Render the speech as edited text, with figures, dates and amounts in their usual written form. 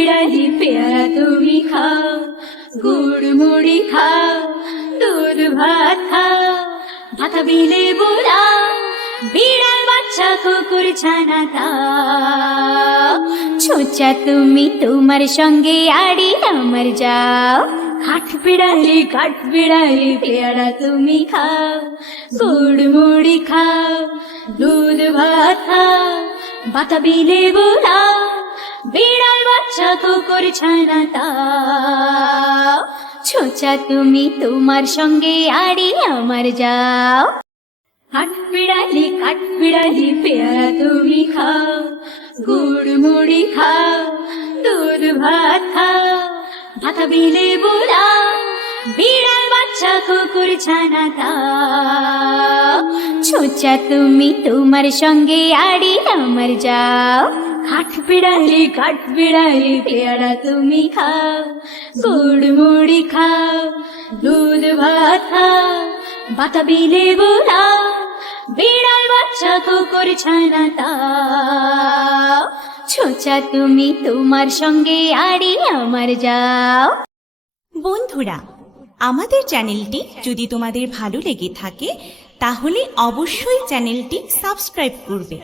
বিড়ালি পেয়ারা তুমি খাও, গুড় মুড়ি খাও, দুধ ভাত খাও, ভাতা বিলে বোলাও, বিড়াল বাচ্চা কুকুর ছানা খাও। ছোচা তুমি তোমার সঙ্গে আড়ি আমার যাও, কাঠ বিড়ালি পেয়ারা তুমি খাও, গুড় মুড়ি খাও, দুধ ভাত খাও, ভাতা বিলে বোলাও, বিড়াল বাচ্চা কুকুর ছানা দাও। ছোচা তুমি তোমার সঙ্গে আড়ি আমার যাও। কাঠ বিড়ালি পেয়ারা তুমি খাও, গুড় মুড়ি খাও, দুধ ভাত খাও, ভাতা বিলে বোলাও, বিড়াল বাচ্চা কুকুর ছানা দাও। ছোচা তুমি তোমার সঙ্গে আড়ি আমার যাও। কাঠ বিড়ালি পেয়ারা তুমি খাও, গুড় মুড়ি খাও, দুধ ভাত খাও, ভাতা বিলে বোলাও, বিড়াল বাচ্চা কুকুর ছানা দাও। ছোচা তুমি তোমার সঙ্গে আড়ি আমার যাও। বন্ধুরা, আমাদের চ্যানেলটি যদি তোমাদের ভালো লেগে থাকে তাহলে অবশ্যই চ্যানেলটি সাবস্ক্রাইব করবে।